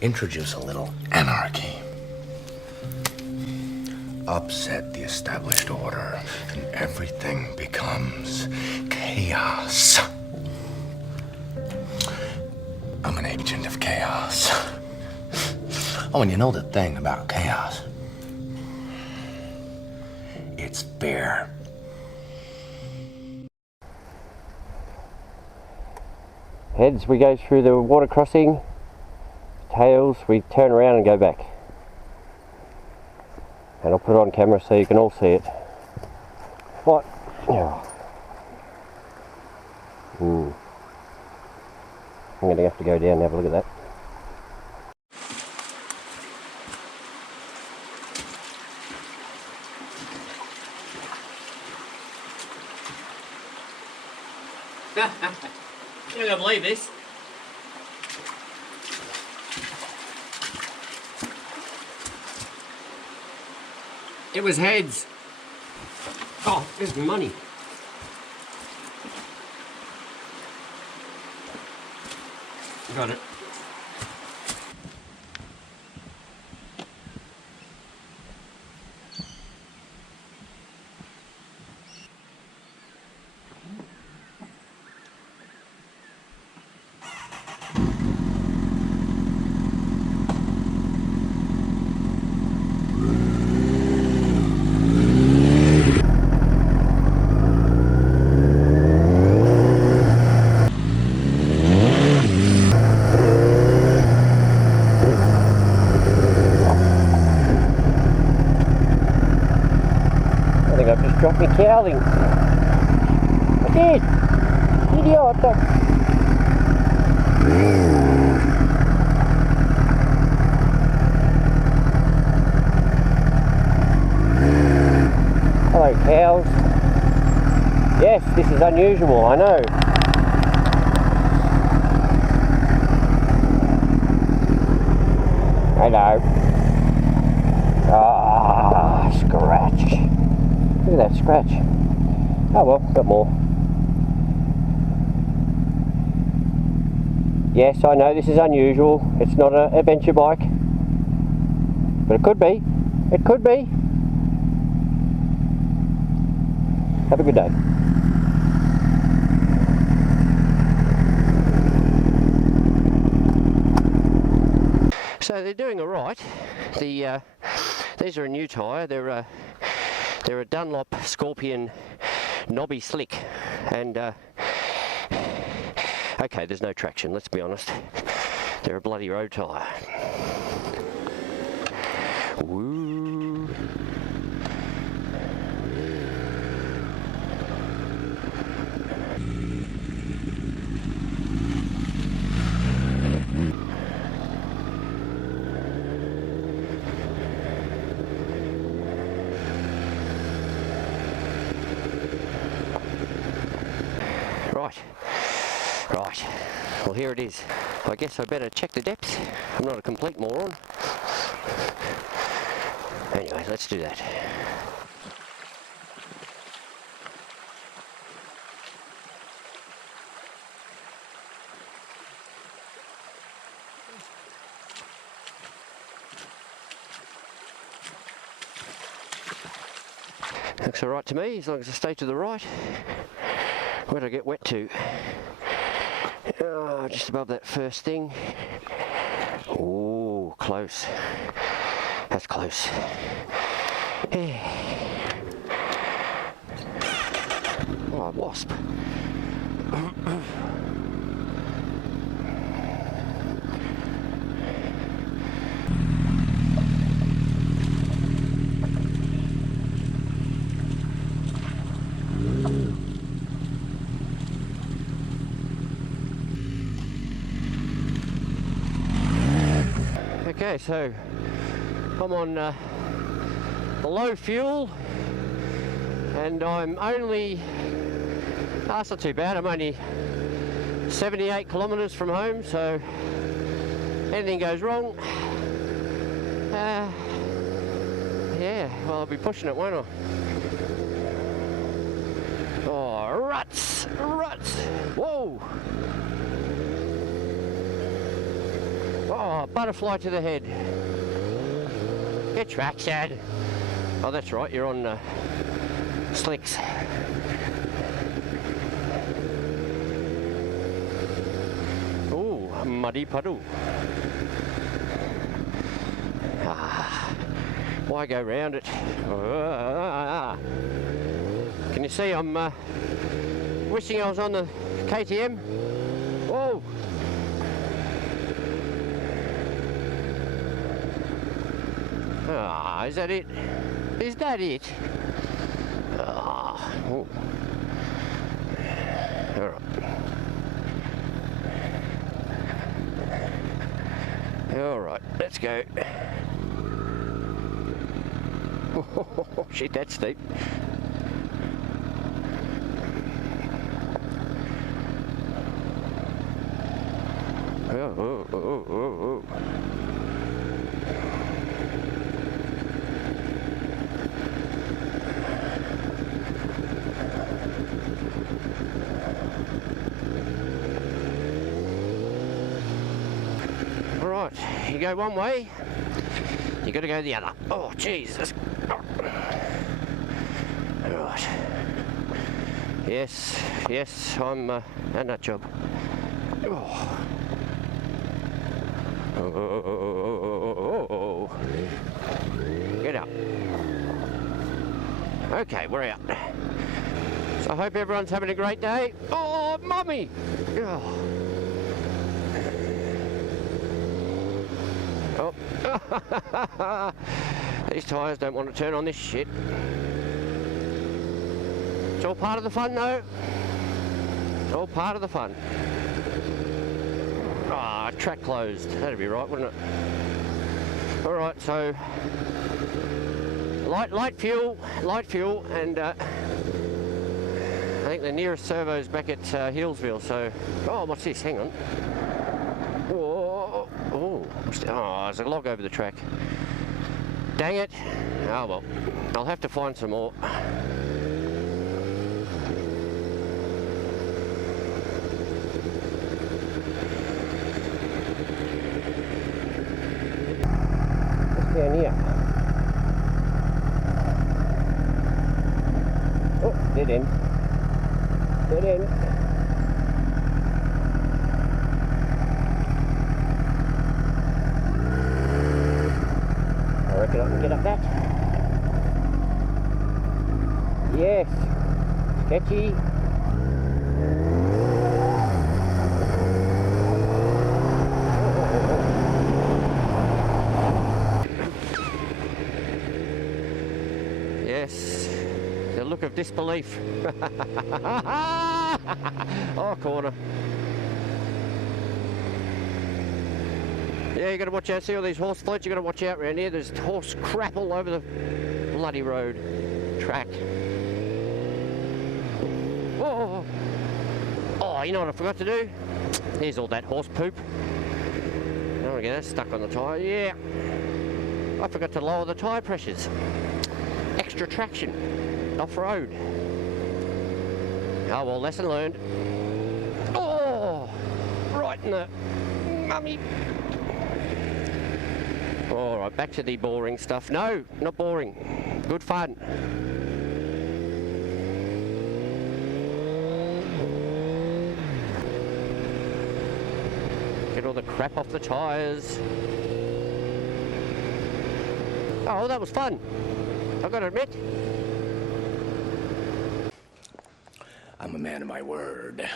introduce a little anarchy. Upset the established order, and everything becomes chaos. I'm an agent of chaos. Oh, and you know the thing about chaos? It's fair. Heads, we go through the water crossing. Tails, we turn around and go back. And I'll put it on camera so you can all see it. What? Yeah. I'm going to have to go down and have a look at that. You're not going to believe this. It was heads. Oh, there's my money. Got it. Drop me cowling. I did. Idiot. Hello cows. Yes, this is unusual, I know. Hello. Ah, scratch. Look at that scratch. Oh well, got more. Yes, I know this is unusual. It's not an adventure bike. But it could be. It could be. Have a good day. So they're doing all right. These are a new tyre. They're a Dunlop Scorpion knobby slick, and okay, there's no traction, let's be honest. They're a bloody road tyre. Woo. Right, well here it is. I guess I better check the depth. I'm not a complete moron. Anyway, let's do that. Looks alright to me, as long as I stay to the right. Where'd I get wet to? Oh, just above that first thing. Oh, close. That's close. Oh, wasp. Okay, so I'm on low fuel, and I'm only, that's not too bad, I'm only 78 kilometres from home, so anything goes wrong, yeah, well I'll be pushing it, won't I? Oh, ruts, ruts, whoa! Oh, Oh, butterfly to the head. Get traction. Oh, that's right, you're on slicks. Ooh, muddy puddle. Why go round it? Can you see I'm wishing I was on the KTM? Whoa! Ah, is that it? Is that it? Ah, oh. All right. All right, let's go. Oh, shit, that's steep. Oh. All right, you go one way, you got to go the other. Oh, Jesus. Right. Yes, I'm at that job. Oh. Oh. Get up. Okay, we're out. So I hope everyone's having a great day. Oh, mummy! Oh. Oh. These tyres don't want to turn on this shit. It's all part of the fun, though. It's all part of the fun. Ah, track closed. That'd be right, wouldn't it? All right, so light fuel, and I think the nearest servo's back at Hillsville. So, oh, what's this? Hang on. Oh, there's a log over the track. Dang it. Oh well, I'll have to find some more. Down here. Oh, dead end. Dead end. I reckon I can get up that. Yes. Sketchy. Yes, the look of disbelief. Oh, corner. Yeah, you got to watch out. See all these horse floats? You got to watch out around here. There's horse crap all over the bloody road track. Oh, you know what I forgot to do? Here's all that horse poop. There we go. That's stuck on the tyre. Yeah, I forgot to lower the tyre pressures. Extra traction off-road. Oh well, lesson learned. Oh, right in the mummy. All right, back to the boring stuff. No, not boring. Good fun. Get all the crap off the tyres. Oh, that was fun. I've got to admit. I'm a man of my word.